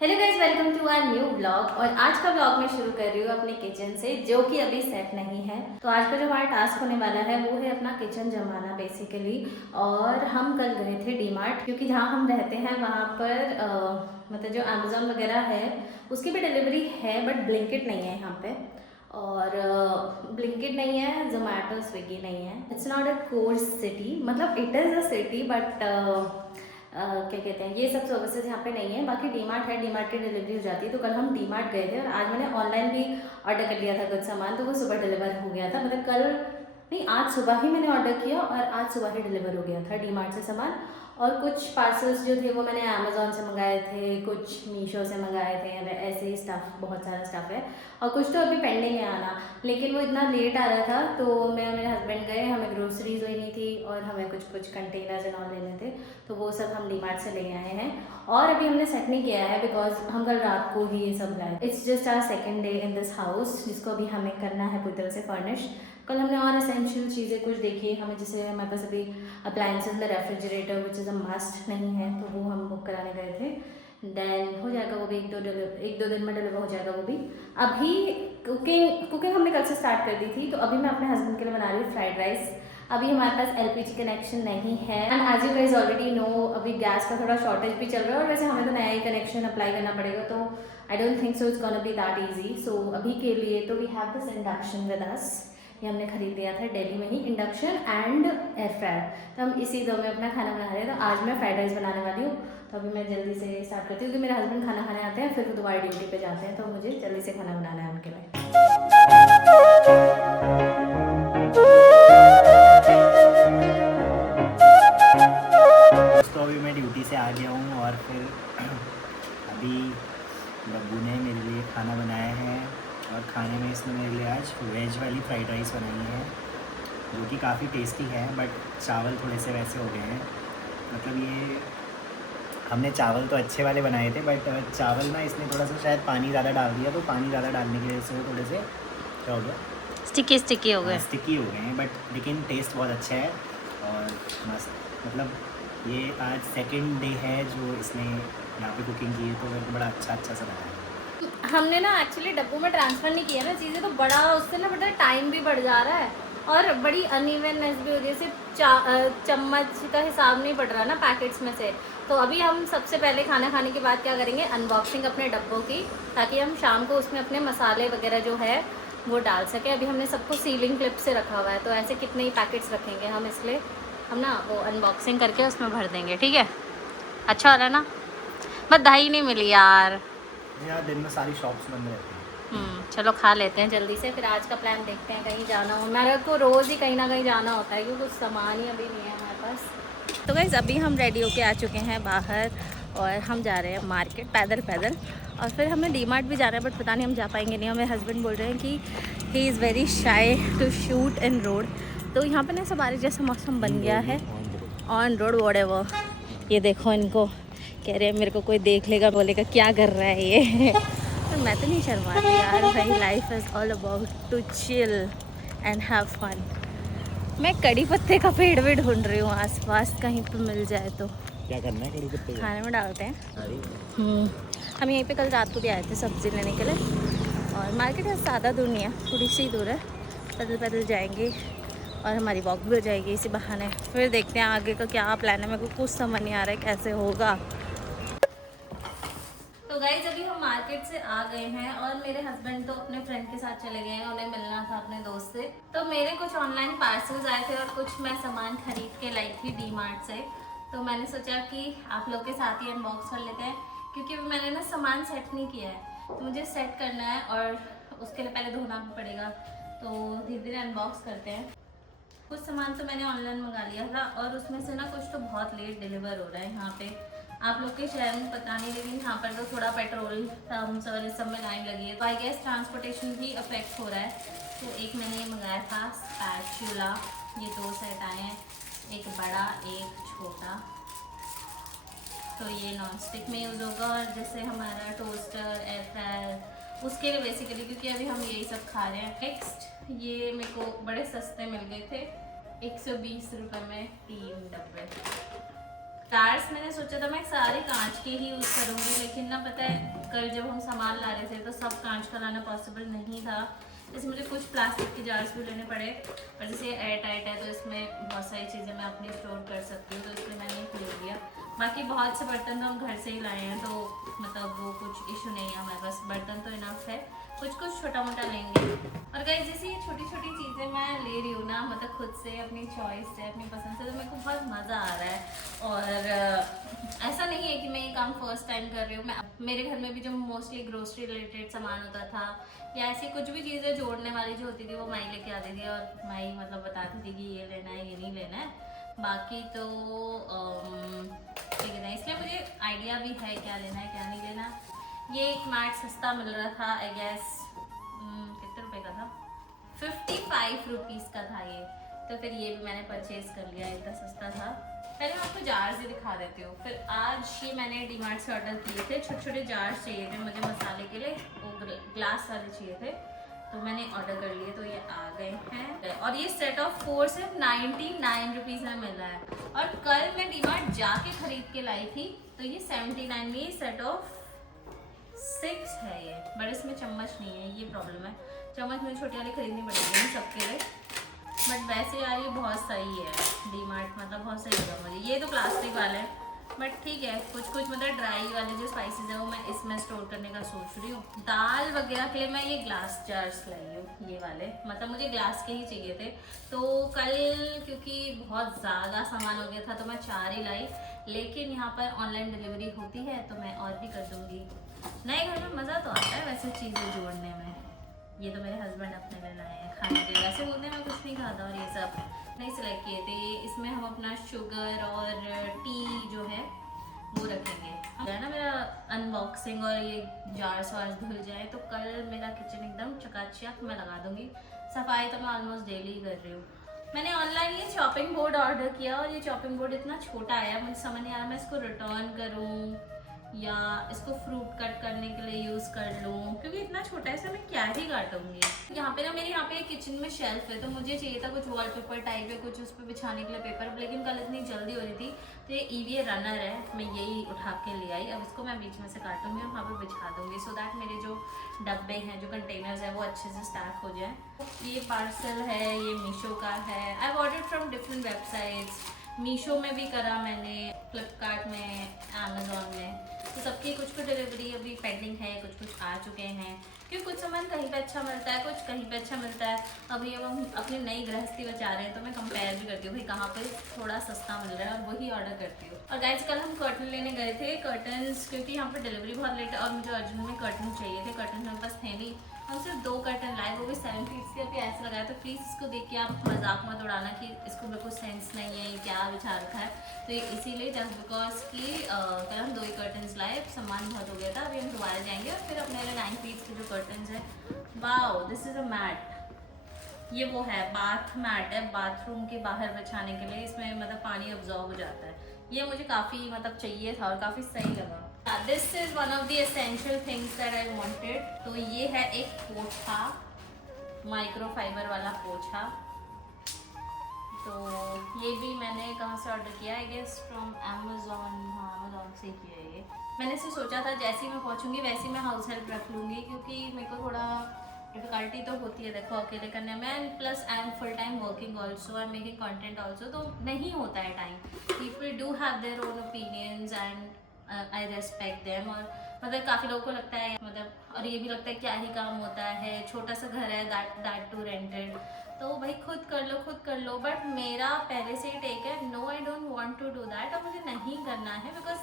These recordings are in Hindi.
Hello guys, welcome to our new blog. और आज का ब्लॉग मैं शुरू कर रही हूँ अपने किचन से, जो कि अभी सेट नहीं है। तो आज का जो हमारा टास्क होने वाला है वो है अपना किचन जमाना बेसिकली। और हम कल गए थे डी मार्ट, क्योंकि जहाँ हम रहते हैं वहाँ पर मतलब जो अमेजोन वगैरह है उसकी भी डिलीवरी है, बट ब्लिंकिट नहीं है यहाँ पे। और ब्लिंकिट नहीं है, जोमेटो स्विगी नहीं है। It's not a core city, मतलब it is a city but क्या कहते हैं, ये सब सर्विसेज यहाँ पे नहीं है। बाकी डी मार्ट है, डी मार्ट की डिलीवरी हो जाती है। तो कल हम डी मार्ट गए थे और आज मैंने ऑनलाइन भी ऑर्डर कर लिया था कुछ सामान, तो वो सुबह डिलीवर हो गया था। मतलब कल नहीं, आज सुबह ही मैंने ऑर्डर किया और आज सुबह ही डिलीवर हो गया था डी मार्ट से सामान। और कुछ पार्सल्स जो थे वो मैंने अमेजोन से मंगाए थे, कुछ मीशो से मंगाए थे, ऐसे ही स्टफ़, बहुत सारा स्टफ़ है। और कुछ तो अभी पेंडिंग है आना, लेकिन वो इतना लेट आ रहा था तो मैं और मेरे हस्बैंड गए, हमें ग्रोसरीज लेनी थी और हमें कुछ कुछ कंटेनर्स एंड ऑल लेने थे। तो वो सब हम डी मार्ट से ले आए हैं। और अभी हमने सेट नहीं किया है बिकॉज हम कल रात को ही ये सब लाए। It's just our second day in this house, जिसको अभी हमें करना है पूरी तरह से फर्निश। कल हमने और एसेंशियल चीज़ें कुछ देखी हमें, जैसे हमारे पास अभी अप्लायंसेज में refrigerator which is a must नहीं है, तो वो हम बुक कराने गए थे। देन हो जाएगा वो भी, एक दो दिन में डिलीवर हो जाएगा वो भी। अभी कुकिंग हमने कल से स्टार्ट कर दी थी, तो अभी मैं अपने हस्बैंड के लिए बना रही हूँ फ्राइड राइस। अभी हमारे पास एलपीजी कनेक्शन नहीं है and as you guys already know, अभी गैस का थोड़ा शॉर्टेज भी चल रहा है। और वैसे हमें तो नया ही कनेक्शन अप्लाई करना पड़ेगा, तो I don't think so it's gonna be that easy. So अभी के लिए तो we have this induction with us. ये हमने खरीद लिया था दिल्ली में ही, इंडक्शन एंड एयर फ्रायर। तो हम इसी दो में अपना खाना बना रहे हैं। तो आज मैं फ्राइड राइस बनाने वाली हूँ, तो अभी मैं जल्दी से स्टार्ट करती हूँ, क्योंकि मेरे हस्बैंड खाना खाने आते हैं, फिर वो दोबारा ड्यूटी पे जाते हैं, तो मुझे जल्दी से खाना बनाना है उनके लिए। तो अभी मैं ड्यूटी से आ गया हूँ और फिर अभी बब्बू ने मेरे लिए खाना बनाया है। और खाने में इसने मेरे लिए आज वेज वाली फ्राइड राइस बनाई है, जो कि काफ़ी टेस्टी है। बट चावल थोड़े से वैसे हो गए हैं, मतलब ये हमने चावल तो अच्छे वाले बनाए थे, बट चावल ना इसने थोड़ा सा शायद पानी ज़्यादा डाल दिया, तो पानी ज़्यादा डालने की वजह से वो थोड़े से क्या हो गया, स्टिकी स्टिकी हो गए। स्टिकी हो गए हैं। बट लेकिन टेस्ट बहुत अच्छा है और मस्त। मतलब ये आज सेकंड डे है जो इसने यहाँ पे कुकिंग की है, तो मेरे को बड़ा अच्छा सा लगा है। हमने ना एक्चुअली डब्बों में ट्रांसफ़र नहीं किया ना चीज़ें, तो बड़ा उससे ना बड़ा टाइम भी बढ़ जा रहा है और बड़ी अनइवननेस भी हो रही है। सिर्फ चम्मच का हिसाब नहीं बढ़ रहा ना पैकेट्स में से। तो अभी हम सबसे पहले खाना खाने के बाद क्या करेंगे, अनबॉक्सिंग अपने डब्बों की, ताकि हम शाम को उसमें अपने मसाले वगैरह जो है वो डाल सकें। अभी हमने सबको सीलिंग क्लिप से रखा हुआ है, तो ऐसे कितने ही पैकेट्स रखेंगे हम, इसलिए हम ना वो अनबॉक्सिंग करके उसमें भर देंगे। ठीक है, अच्छा हो रहा है ना। बधाई नहीं मिली यार। यहाँ दिन में सारी शॉप्स बंद रहती हैं। चलो खा लेते हैं जल्दी से, फिर आज का प्लान देखते हैं। कहीं जाना हो, मेरे को रोज़ ही कहीं ना कहीं जाना होता है, क्योंकि कुछ सामान ही अभी नहीं है हमारे पास। तो गाइस अभी हम रेडी होके आ चुके हैं बाहर और हम जा रहे हैं मार्केट पैदल पैदल। और फिर हमें डी मार्ट भी जाना है, बट पता नहीं हम जा पाएंगे नहीं। हमें हस्बैंड बोल रहे हैं कि he is very shy to shoot in road. तो यहाँ पर ना सब बारिश जैसा मौसम बन गया है, ऑन रोड व्हाटएवर। ये देखो, इनको कह रहे हैं मेरे को कोई देख लेगा बोलेगा क्या कर रहा है ये। पर मैं तो नहीं शर्माती यार भाई, life is all about to chill and have fun. मैं कड़ी पत्ते का पेड़ भी ढूंढ रही हूँ आसपास, कहीं पे मिल जाए तो। क्या करना है कड़ी पत्ते खाने में डालते हैं। अरे हम यहीं पे कल रात को भी आए थे सब्ज़ी लेने के लिए। और मार्केट है, ज़्यादा दूर नहीं है, थोड़ी सी दूर है, पैदल पैदल जाएंगे और हमारी वॉक भी हो जाएगी इसी बहाने। फिर देखते हैं आगे का क्या प्लान है, मेरे को कुछ समझ नहीं आ रहा है कैसे होगा। तो गाइज अभी हम मार्केट से आ गए हैं और मेरे हस्बैंड तो अपने फ्रेंड के साथ चले गए हैं, उन्हें मिलना था अपने दोस्त से। तो मेरे कुछ ऑनलाइन पार्सल्स आए थे और कुछ मैं सामान खरीद के लाई थी डी मार्ट से। तो मैंने सोचा कि आप लोग के साथ ही अनबॉक्स कर लेते हैं, क्योंकि मैंने ना सामान सेट नहीं किया है, तो मुझे सेट करना है और उसके लिए पहले धोना भी पड़ेगा। तो धीरे धीरे अनबॉक्स करते हैं। कुछ सामान तो मैंने ऑनलाइन मंगा लिया था और उसमें से ना कुछ तो बहुत लेट डिलीवर हो रहा है यहाँ पे। आप लोग के शहर में पता नहीं, लेकिन यहाँ पर तो थोड़ा पेट्रोल थम्स और इस सब में लाइन लगी है, तो आई गेस ट्रांसपोर्टेशन भी अफेक्ट हो रहा है। तो एक मैंने ये मंगाया था स्पैचुला, ये 2 सेट आए हैं, एक बड़ा एक छोटा। तो ये नॉन स्टिक में यूज़ होगा, और जैसे हमारा टोस्टर, एयर फ्रायर, उसके लिए बेसिकली, क्योंकि अभी हम यही सब खा रहे हैं। नेक्स्ट ये मेरे को बड़े सस्ते मिल गए थे, 120 रुपये में 3 डब्बे। जार्स मैंने सोचा था मैं सारे कांच के ही यूज़ करूँगी, लेकिन ना पता है कल जब हम सामान ला रहे थे तो सब कांच का लाना पॉसिबल नहीं था। जैसे मुझे कुछ प्लास्टिक के जार्स भी लेने पड़े, और जैसे एयर टाइट है तो इसमें बहुत सारी चीज़ें मैं अपनी स्टोर कर सकती हूँ, तो इसलिए मैंने एक ले लिया। बाकी बहुत से बर्तन तो हम घर से ही लाए हैं, तो मतलब वो कुछ इशू नहीं है हमारे पास, बर्तन तो इनफ है। कुछ कुछ छोटा मोटा लेंगे। और गाइस जैसे ये छोटी छोटी चीज़ें मैं ले रही हूँ ना, मतलब खुद से अपनी चॉइस से अपनी पसंद से, तो मेरे को बहुत मज़ा आ रहा है। और ऐसा नहीं है कि मैं ये काम फर्स्ट टाइम कर रही हूँ। मैं मेरे घर में भी जो मोस्टली ग्रोसरी रिलेटेड सामान होता था या ऐसी कुछ भी चीज़ें जोड़ने वाली जो होती थी वो माई लेके आती थी, और माई मतलब बताती थी कि ये लेना है ये नहीं लेना है। बाकी तो ठीक है ना, इसलिए मुझे आइडिया भी है क्या लेना है क्या नहीं लेना। ये एक मैट सस्ता मिल रहा था, आई गेस कितने रुपए का था, 55 रुपीज़ का था ये। तो फिर ये भी मैंने परचेज कर लिया, इतना सस्ता था। पहले मैं आपको जार्स ही दिखा देती हूँ। फिर आज ये मैंने डीमार्ट से ऑर्डर किए थे, छोटे छोटे जार्स चाहिए थे मुझे मसाले के लिए, वो ग्लास वाले चाहिए थे, तो मैंने ऑर्डर कर लिए, तो ये आ गए हैं। और ये सेट ऑफ 4 सिर्फ 99 रुपीज़ में मिल रहा है। और कल मैं डीमार्ट जाके खरीद के लाई थी, तो ये 79 में सेट ऑफ 6 है ये, बट इसमें चम्मच नहीं है, ये प्रॉब्लम है। चम्मच मुझे छोटी वाली खरीदनी पड़ेगी सबके लिए। बट वैसे यार ये बहुत सही है, डीमार्ट मतलब बहुत सही लगा मुझे। ये तो प्लास्टिक वाले हैं, बट ठीक है। कुछ कुछ मतलब ड्राई वाले जो स्पाइसेस है वो मैं इसमें स्टोर करने का सोच रही हूँ। दाल वगैरह के लिए मैं ये ग्लास जार्स लाई हूँ, ये वाले, मतलब मुझे ग्लास के ही चाहिए थे। तो कल क्योंकि बहुत ज़्यादा सामान हो गया था तो मैं 4 ही लाई, लेकिन यहाँ पर ऑनलाइन डिलीवरी होती है तो मैं और भी कर दूँगी। नए घर में मज़ा तो आता है वैसे चीज़ें जोड़ने में। ये तो मेरे हस्बैंड अपने लिए लाए हैं खाने के लिए, वैसे बोलते हैं मैं कुछ नहीं खाता, और ये सब नहीं सिलेक्ट किए थे। ये इसमें हम अपना शुगर और टी जो है वो रखेंगे। है ना मेरा अनबॉक्सिंग, और ये जार्स वार्स धुल जाए तो कल मेरा किचन एकदम चकाचक मैं लगा दूंगी। सफाई तो मैं ऑलमोस्ट डेली ही कर रही हूँ। मैंने ऑनलाइन ये चॉपिंग बोर्ड ऑर्डर किया, और ये चॉपिंग बोर्ड इतना छोटा आया, मुझे समझ नहीं आ रहा मैं इसको रिटर्न करूँ या इसको फ्रूट कट करने के लिए यूज़ कर लूँ, क्योंकि इतना छोटा है, इसमें मैं क्या ही काटूंगी। यहाँ पे ना मेरे यहाँ पे किचन में शेल्फ है, तो मुझे चाहिए था कुछ वॉलपेपर टाइप या कुछ उस पर बिछाने के लिए पेपर, लेकिन कल इतनी जल्दी हो रही थी तो ये ईवी रनर है, मैं यही उठा के ले आई। अब इसको मैं बीच में से काटूंगी और वहाँ पर बिछा दूंगी, सो दैट मेरे जो डब्बे हैं जो कंटेनर्स हैं वो अच्छे से स्टैक हो जाए। ये पार्सल है, ये मीशो का है। I have ordered from different websites, Meesho में भी करा मैंने, फ्लिपकार्ट में, अमेजोन में, तो सबकी कुछ कुछ डिलीवरी अभी पेंडिंग है, कुछ कुछ आ चुके हैं। क्योंकि कुछ सामान कहीं पे अच्छा मिलता है, कुछ कहीं पे अच्छा मिलता है। अभी अब हम अपनी नई गृहस्थी बचा रहे हैं तो मैं कंपेयर भी करती हूँ भाई कहाँ पे थोड़ा सस्ता मिल रहा है और वही ऑर्डर करती हूँ। और गाइस कल हम कर्टन लेने गए थे, कर्टन्स, क्योंकि यहाँ पर डिलीवरी बहुत लेट है और मुझे अर्जेंट में कर्टन चाहिए थे। कर्टन मेरे पास थे नहीं, हम सिर्फ 2 कर्टन लाए, वो भी 7 फीट्स के। अभी ऐसा लगाया तो प्लीज़ इसको देख के आप मजाक मत उड़ाना कि इसको बिल्कुल सेंस नहीं है, क्या बिछा रखा है। तो ये इसीलिए जस्ट बिकॉज कि कल हम 2 ही कर्टन्स लाए, सामान बहुत हो गया था। अभी हम दोबारा जाएंगे और फिर अपने 9 फीट्स के जो कर्टन्स हैं। Wow, this is a mat, ये वो है बाथ मैट है, बाथरूम के बाहर बिछाने के लिए। इसमें मतलब पानी अब्जॉर्ब हो जाता है, ये मुझे काफ़ी मतलब चाहिए था और काफ़ी सही लगा। This is one of the essential things that I wanted. तो ये है एक पोछा, माइक्रोफाइबर वाला पोछा। तो ये भी मैंने कहाँ से ऑर्डर किया, आई गेस फ्रॉम अमेजोन। हाँ, अमेजोन से किया है ये। मैंने इसे सोचा था जैसे ही मैं पहुँचूंगी वैसे ही मैं हाउस हेल्प रख लूँगी, क्योंकि मेरे को थोड़ा डिफिकल्टी तो होती है देखो अकेले करने में, and plus I am full time working also, I am making content also, तो नहीं होता है time. People do have their own opinions and I respect them. और मतलब काफ़ी लोगों को लगता है मतलब, और ये भी लगता है क्या ही काम होता है, छोटा सा घर है, दैट टू रेंटेड, तो भाई खुद कर लो। बट मेरा पहले से ही टेक है, no I don't want to do that, और मुझे नहीं करना है, because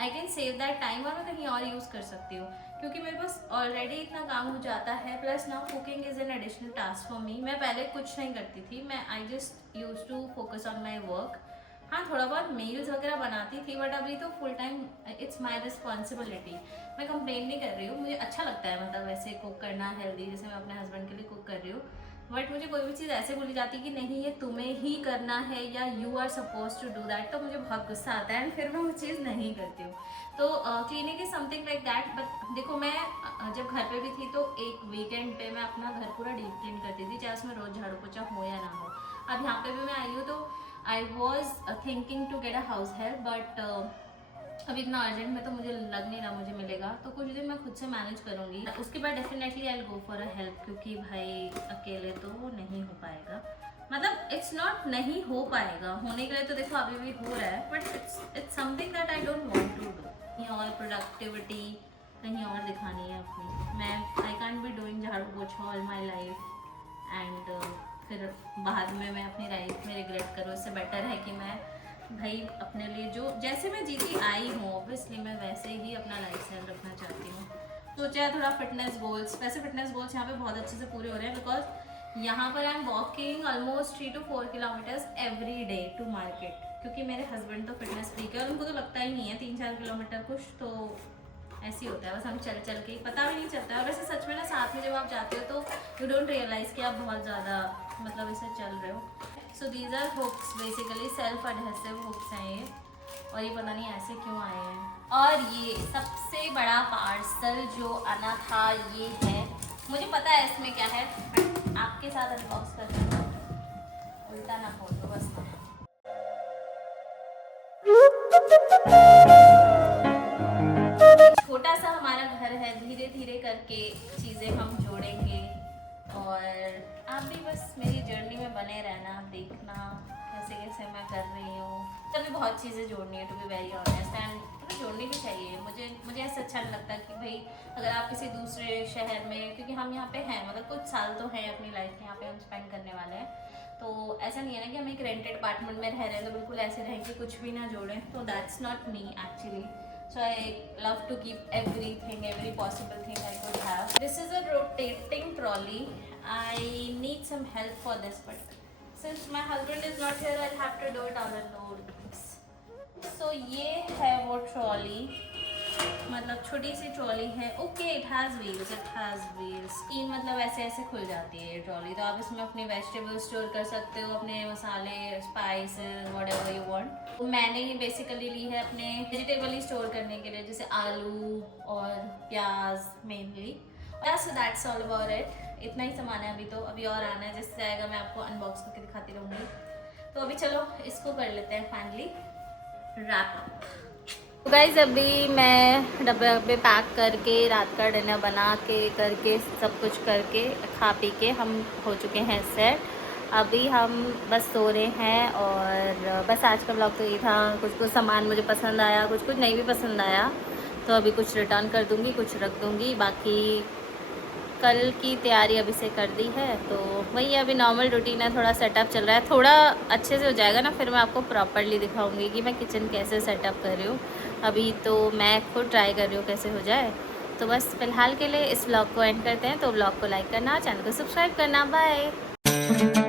I can save that time और मैं कहीं और यूज़ कर सकती हूँ, क्योंकि मेरे पास ऑलरेडी इतना काम हो जाता है। Plus now cooking is an additional task for me. मैं पहले कुछ नहीं करती थी, मैं I just use to focus on my work. हाँ, थोड़ा बहुत मील्स वगैरह बनाती थी, बट अभी तो full time it's my responsibility. मैं कंप्लेन नहीं कर रही हूँ, मुझे अच्छा लगता है मतलब वैसे कुक करना हेल्दी, जैसे मैं अपने हस्बैंड के लिए कुक कर रही हूँ। बट मुझे कोई भी चीज़ ऐसे बोली जाती है कि नहीं ये तुम्हें ही करना है या you are suppose to do that, तो मुझे बहुत गुस्सा आता है एंड फिर मैं वो चीज़ नहीं करती हूँ। तो cleaning is something like that. But देखो मैं जब घर पे भी थी तो एक वीकेंड पे मैं अपना घर पूरा डीप क्लीन करती थी, चाहे उसमें रोज़ झाड़ू पोछा हो या ना हो। अब यहाँ पे भी मैं आई हूँ तो I was thinking to get a house help, but अभी इतना अर्जेंट में तो मुझे लग नहीं रहा मुझे मिलेगा, तो कुछ दिन मैं खुद से मैनेज करूँगी। उसके बाद definitely I will go for a help, क्योंकि भाई अकेले तो नहीं हो पाएगा। मतलब इट्स नॉट नहीं हो पाएगा, होने के लिए तो देखो अभी भी हो रहा है, but it's something that I don't want to do. कहीं और प्रोडक्टिविटी कहीं और दिखानी है अपनी। मैं आई कांट बी डूइंग झाड़ू पोछा ऑल माई लाइफ एंड फिर बाद में मैं अपनी लाइफ में रिग्रेट करूँ। इससे बेटर है कि मैं भाई अपने लिए जो जैसे मैं जीती आई हूँ, ऑब्वियसली मैं वैसे ही अपना लाइफस्टाइल रखना चाहती हूँ। सोचा है थोड़ा फिटनेस गोल्स, वैसे फिटनेस गोल्स यहाँ पे बहुत अच्छे से पूरे हो रहे हैं, बिकॉज यहाँ पर I am walking almost 3 to 4 kilometres every day to market, क्योंकि मेरे हस्बैंड तो फिटनेस फ्रीक है और उनको तो लगता ही नहीं है 3-4 किलोमीटर कुछ, तो ऐसे ही होता है, बस हम चल चल के पता भी नहीं चलता है। वैसे सच में ना साथ में जब आप जाते हो तो यू डोंट रियलाइज कि आप बहुत ज़्यादा मतलब इसे चल रहे हो। So these are hooks, basically self adhesive hooks हैं ये, और ये पता नहीं ऐसे क्यों आए हैं। और ये सबसे बड़ा पार्सल जो आना था ये है, मुझे पता है इसमें क्या है, बट आपके साथ अनबॉक्स कर रही हूँ, उल्टा ना हो तो बस ना। छोटा सा हमारा घर है, धीरे धीरे करके चीज़ें हम जोड़ेंगे, और आप भी बस मेरी जर्नी में बने रहना, देखना कैसे कैसे मैं कर रही हूँ। तभी बहुत चीज़ें जोड़नी है, to be very honest, and तो जोड़नी भी चाहिए। मुझे ऐसा अच्छा नहीं लगता कि भाई अगर आप किसी दूसरे शहर में, क्योंकि हम यहाँ पे हैं, मतलब कुछ साल तो हैं अपनी लाइफ में यहाँ पे हम स्पेंड करने वाले हैं, तो ऐसा नहीं है ना कि हम एक रेंटेड अपार्टमेंट में रह रहे हैं तो बिल्कुल ऐसे रहें कि कुछ भी ना जोड़ें, तो that's not me actually. So I love to keep everything, every possible thing I could have. This is a rotating trolley. I need some help for this, but since my husband is not here, I'll have to do it on the roads. So ये है वो ट्रॉली, मतलब छोटी सी ट्रॉली है। Okay, it has wheels, it has wheels. ये मतलब ऐसे ऐसे खुल जाती है ये ट्रॉली, तो आप इसमें अपने वेजिटेबल स्टोर कर सकते हो, अपने मसाले, स्पाइसेस, व्हाटएवर यू वांट। तो मैंने ही बेसिकली ली है अपने वेजिटेबल ही स्टोर करने के लिए, जैसे आलू और प्याज mainly. So that's all about it. इतना ही सामान है अभी, तो अभी और आना है, जिससे आएगा मैं आपको अनबॉक्स करके दिखाती रहूँगी। तो अभी चलो इसको कर लेते हैं फाइनली रैप अप। तो गाइज़ अभी मैं डब्बे पैक करके रात का डिनर बना के करके सब कुछ करके खा पी के हम हो चुके हैं सेट। अभी हम बस सो रहे हैं, और बस आज का ब्लॉग तो ये था। कुछ कुछ सामान मुझे पसंद आया, कुछ कुछ नहीं भी पसंद आया, तो अभी कुछ रिटर्न कर दूँगी, कुछ रख दूँगी। बाकी कल की तैयारी अभी से कर दी है, तो वही अभी नॉर्मल रूटीन है, थोड़ा सेटअप चल रहा है। थोड़ा अच्छे से हो जाएगा ना, फिर मैं आपको प्रॉपरली दिखाऊंगी कि मैं किचन कैसे सेटअप कर रही हूँ। अभी तो मैं खुद ट्राई कर रही हूँ कैसे हो जाए। तो बस फ़िलहाल के लिए इस व्लॉग को एंड करते हैं। तो व्लॉग को लाइक करना, चैनल को सब्सक्राइब करना। बाय।